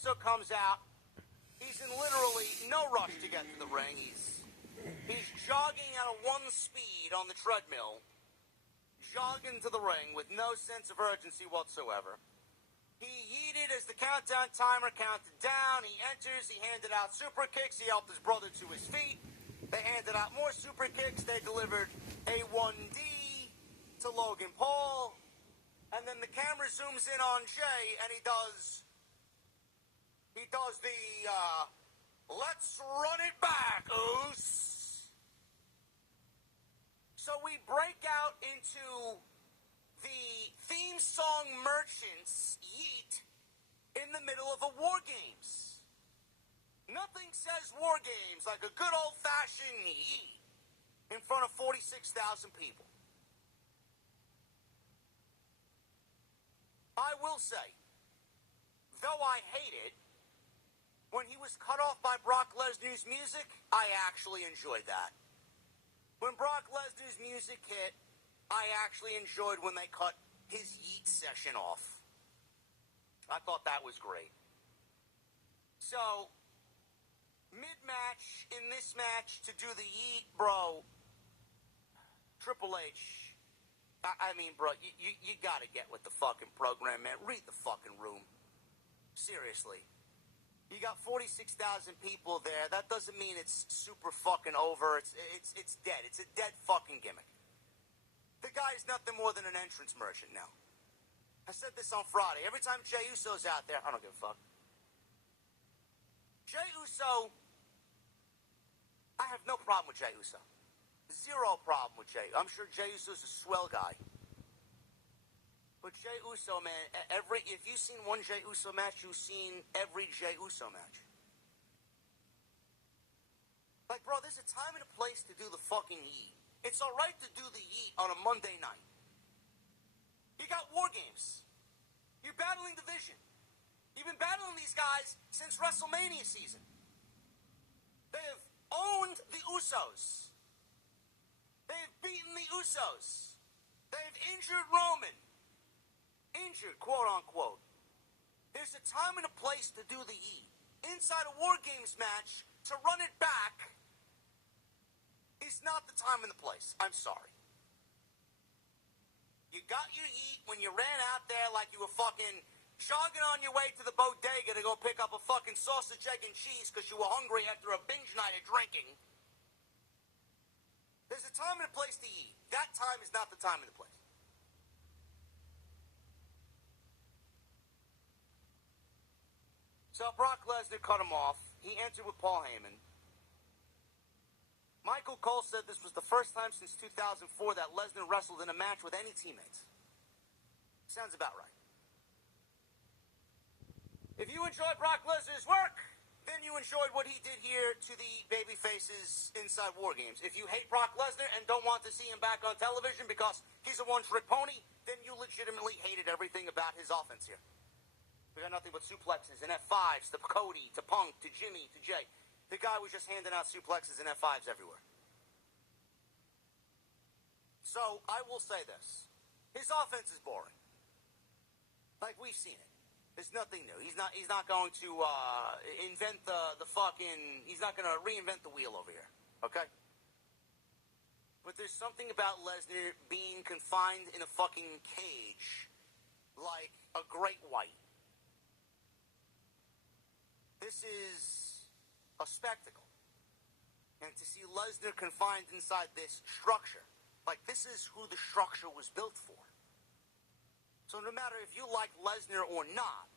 Uso comes out. He's in literally no rush to get to the ring. He's jogging at a 1 speed on the treadmill, jogging to the ring with no sense of urgency whatsoever. He yeeted as the countdown timer counted down. He enters. He handed out super kicks. He helped his brother to his feet. They handed out more super kicks. They delivered a 1D to Logan Paul. And then the camera zooms in on Jay, and he does the, let's run it back, Oos. So we break out into the theme song merchants yeet in the middle of a War Games. Nothing says War Games like a good old-fashioned yeet in front of 46,000 people. I will say, though I hate it, when he was cut off by Brock Lesnar's music, I actually enjoyed that. When Brock Lesnar's music hit, I actually enjoyed when they cut his yeet session off. I thought that was great. So, mid-match, in this match, to do the yeet, bro, Triple H, I mean, bro, you gotta get with the fucking program, man. Read the fucking room. Seriously. You got 46,000 people there. That doesn't mean it's super fucking over. It's dead. It's a dead fucking gimmick. The guy's nothing more than an entrance merchant now. I said this on Friday. Every time Jey Uso's out there, I don't give a fuck. Jey Uso, I have no problem with Jey Uso. Zero problem with Jey. I'm sure Jey Uso's a swell guy. But Jey Uso, man, if you've seen one Jey Uso match, you've seen every Jey Uso match. Like, bro, there's a time and a place to do the fucking yeet. It's alright to do the yeet on a Monday night. You got War Games. You're battling division. You've been battling these guys since WrestleMania season. They've owned the Usos. They've beaten the Usos. They've injured Roman. Injured, quote unquote. There's a time and a place to do the yeet. Inside a War Games match, to run it back is not the time and the place. I'm sorry. You got your yeet when you ran out there like you were fucking jogging on your way to the bodega to go pick up a fucking sausage, egg, and cheese because you were hungry after a binge night of drinking. There's a time and a place to yeet. That time is not the time and the place. So Brock Lesnar cut him off. He entered with Paul Heyman. Michael Cole said this was the first time since 2004 that Lesnar wrestled in a match with any teammates. Sounds about right. If you enjoyed Brock Lesnar's work, then you enjoyed what he did here to the babyfaces inside War Games. If you hate Brock Lesnar and don't want to see him back on television because he's a one-trick pony, then you legitimately hated everything about his offense here. We got nothing but suplexes and F5s to Cody, to Punk, to Jimmy, to Jay. The guy was just handing out suplexes and F5s everywhere. So, I will say this. His offense is boring. Like, we've seen it. There's nothing new. He's not going to invent the fucking... He's not going to reinvent the wheel over here. Okay? But there's something about Lesnar being confined in a fucking cage like a great white. This is a spectacle. And to see Lesnar confined inside this structure, like this is who the structure was built for. So no matter if you like Lesnar or not,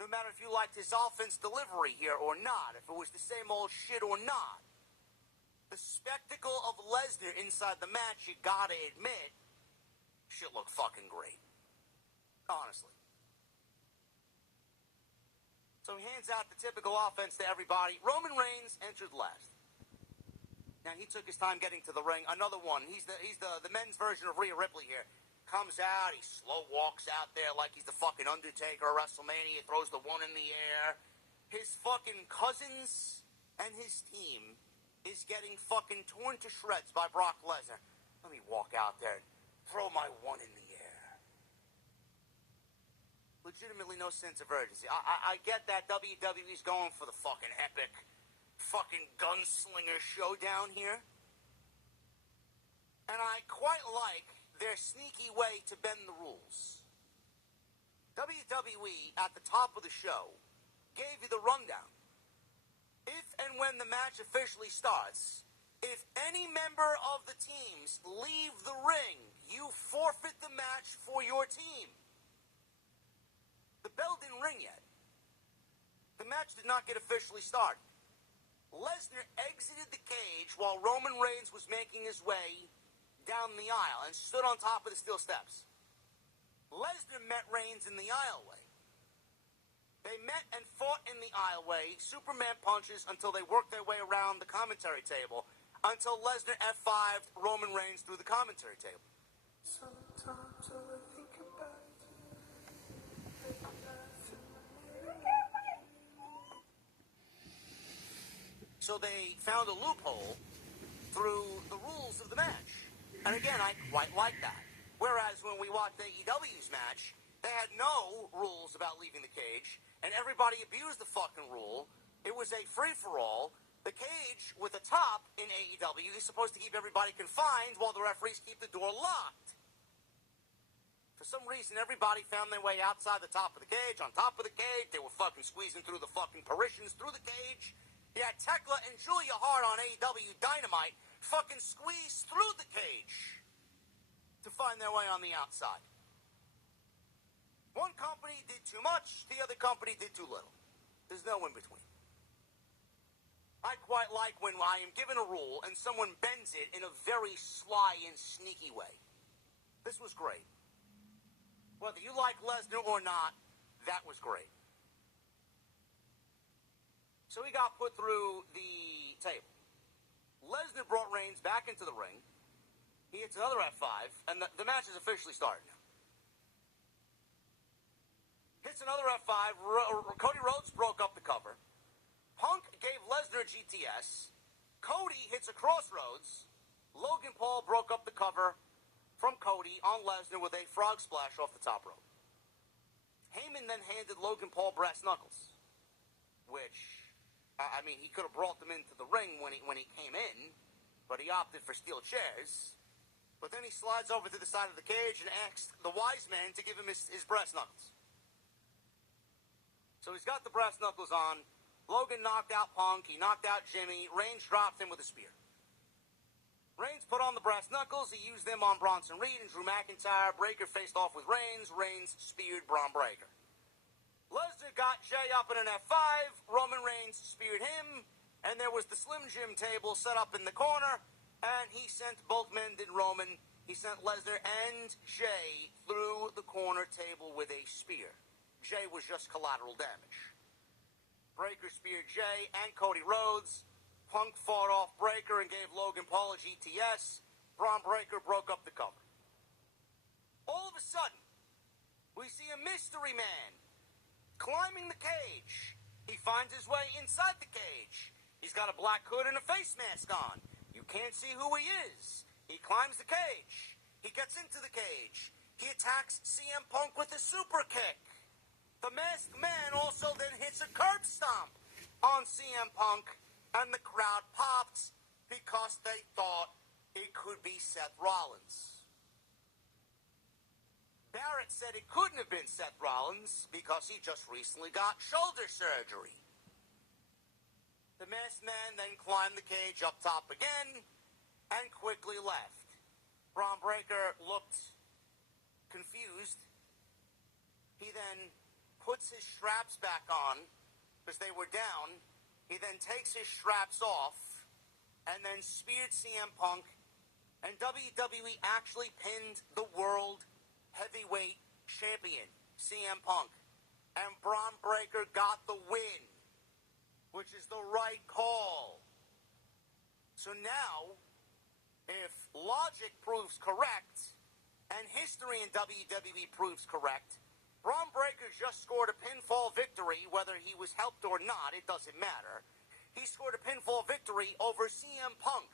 no matter if you liked his offense delivery here or not, if it was the same old shit or not, the spectacle of Lesnar inside the match, you gotta admit, should look fucking great. Honestly. So he hands out the typical offense to everybody. Roman Reigns entered last. Now, he took his time getting to the ring. Another one. He's the men's version of Rhea Ripley here. Comes out. He slow walks out there like he's the fucking Undertaker at WrestleMania. He throws the one in the air. His fucking cousins and his team is getting fucking torn to shreds by Brock Lesnar. Let me walk out there and throw my one in the air. legitimately no sense of urgency. I get that WWE's going for the fucking epic, fucking gunslinger showdown here. And I quite like their sneaky way to bend the rules. WWE, at the top of the show, gave you the rundown. If and when the match officially starts, if any member of the teams leave the ring, you forfeit the match for your team. The bell didn't ring yet. The match did not get officially started. Lesnar exited the cage while Roman Reigns was making his way down the aisle and stood on top of the steel steps. Lesnar met Reigns in the aisleway. They met and fought in the aisleway, Superman punches until they worked their way around the commentary table, until Lesnar F5'd Roman Reigns through the commentary table. Sometimes all I think about So they found a loophole through the rules of the match. And again, I quite like that. Whereas when we watched AEW's match, they had no rules about leaving the cage, and everybody abused the fucking rule. It was a free-for-all. The cage with a top in AEW is supposed to keep everybody confined while the referees keep the door locked. For some reason, everybody found their way outside the top of the cage, on top of the cage. They were fucking squeezing through the fucking Parisians through the cage. You had Tekla and Julia Hart on AEW Dynamite fucking squeeze through the cage to find their way on the outside. One company did too much, the other company did too little. There's no in between. I quite like when I am given a rule and someone bends it in a very sly and sneaky way. This was great. Whether you like Lesnar or not, that was great. So he got put through the table. Lesnar brought Reigns back into the ring. He hits another F5, and the match is officially started now. Hits another F5. Cody Rhodes broke up the cover. Punk gave Lesnar a GTS. Cody hits a crossroads. Logan Paul broke up the cover from Cody on Lesnar with a frog splash off the top rope. Heyman then handed Logan Paul brass knuckles, which, I mean, he could have brought them into the ring when he came in, but he opted for steel chairs. But then he slides over to the side of the cage and asks the wise man to give him his brass knuckles. So he's got the brass knuckles on. Logan knocked out Punk. He knocked out Jimmy. Reigns dropped him with a spear. Reigns put on the brass knuckles. He used them on Bronson Reed and Drew McIntyre. Breakker faced off with Reigns. Reigns speared Braun Breaker. Lesnar got Jay up in an F5. Roman Reigns speared him. And there was the Slim Jim table set up in the corner. And he sent both men, did Roman. He sent Lesnar and Jay through the corner table with a spear. Jay was just collateral damage. Breakker speared Jay and Cody Rhodes. Punk fought off Breakker and gave Logan Paul a GTS. Braun Breaker broke up the cover. All of a sudden, we see a mystery man climbing the cage. He finds his way inside the cage. He's got a black hood and a face mask on. You can't see who he is. He climbs the cage. He gets into the cage. He attacks CM Punk with a super kick. The masked man also then hits a curb stomp on CM Punk, and the crowd popped because they thought it could be Seth Rollins. Barrett said it couldn't have been Seth Rollins because he just recently got shoulder surgery. The masked man then climbed the cage up top again and quickly left. Braun Breaker looked confused. He then puts his straps back on because they were down. He then takes his straps off and then speared CM Punk. And WWE actually pinned the World Heavyweight Champion, CM Punk. And Braun Breaker got the win, which is the right call. So now, if logic proves correct, and history in WWE proves correct, Braun Breaker just scored a pinfall victory, whether he was helped or not, it doesn't matter. He scored a pinfall victory over CM Punk.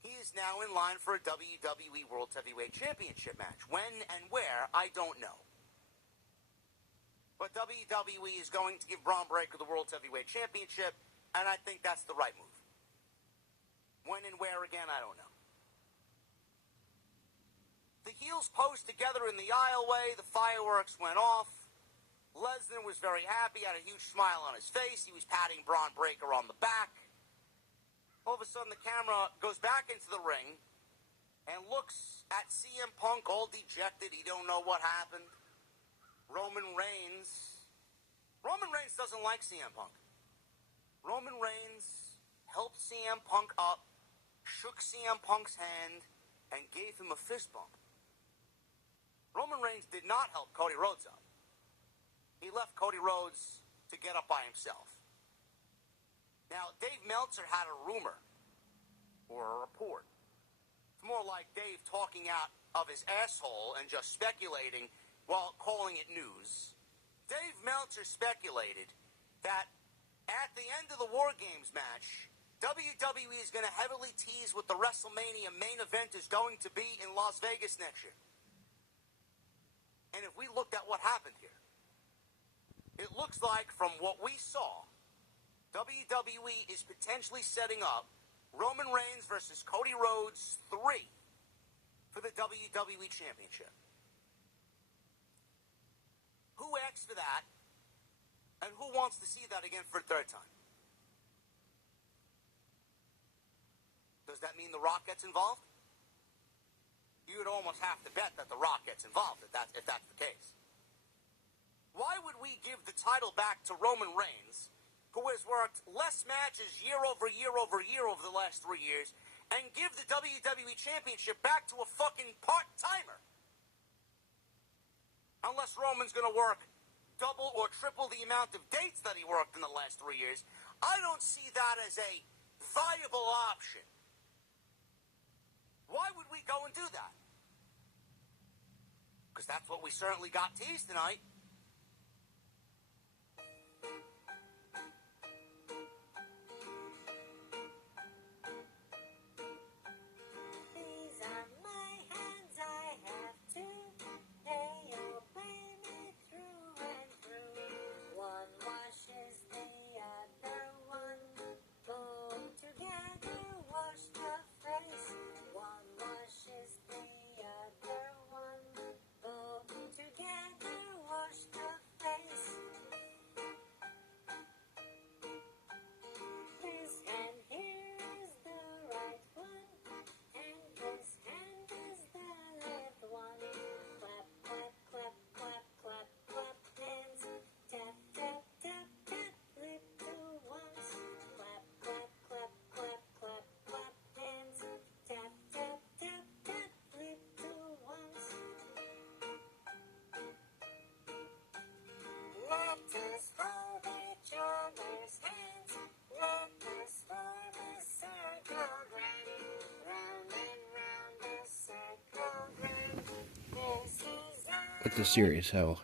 He is now in line for a WWE World Heavyweight Championship match. When and where, I don't know. But WWE is going to give Braun Breaker the World Heavyweight Championship, and I think that's the right move. When and where again, I don't know. The heels posed together in the aisleway, the fireworks went off. Lesnar was very happy, had a huge smile on his face. He was patting Braun Breaker on the back. All of a sudden, the camera goes back into the ring and looks at CM Punk all dejected. He don't know what happened. Roman Reigns doesn't like CM Punk. Roman Reigns helped CM Punk up, shook CM Punk's hand, and gave him a fist bump. Roman Reigns did not help Cody Rhodes up. He left Cody Rhodes to get up by himself. Now, Dave Meltzer had a rumor, or a report. It's more like Dave talking out of his asshole and just speculating while calling it news. Dave Meltzer speculated that at the end of the War Games match, WWE is going to heavily tease what the WrestleMania main event is going to be in Las Vegas next year. And if we looked at what happened here, it looks like from what we saw, WWE is potentially setting up Roman Reigns versus Cody Rhodes 3 for the WWE Championship. Who asked for that, and who wants to see that again for a third time? Does that mean The Rock gets involved? You would almost have to bet that The Rock gets involved if that's the case. Why would we give the title back to Roman Reigns, who has worked less matches year over year over the last 3 years, and give the WWE Championship back to a fucking part-timer? Unless Roman's going to work double or triple the amount of dates that he worked in the last 3 years, I don't see that as a viable option. Why would we go and do that? Because that's what we certainly got teased tonight. These are my hands, I have two. They obey me through and through. One washes the other one. Go together, wash the face. One washes the other one. Go together, wash the face. This hand here is the right one, and this hand is the left one. Clap, clap, clap, clap, clap, clap hands. Tap, tap, tap, tap, little ones. Clap, clap, clap, clap, clap, clap hands. Tap, tap, tap, tap, little ones. Let us hold each other's hands. Let us form a circle round, round and round a circle round. This is our It's a serious hell.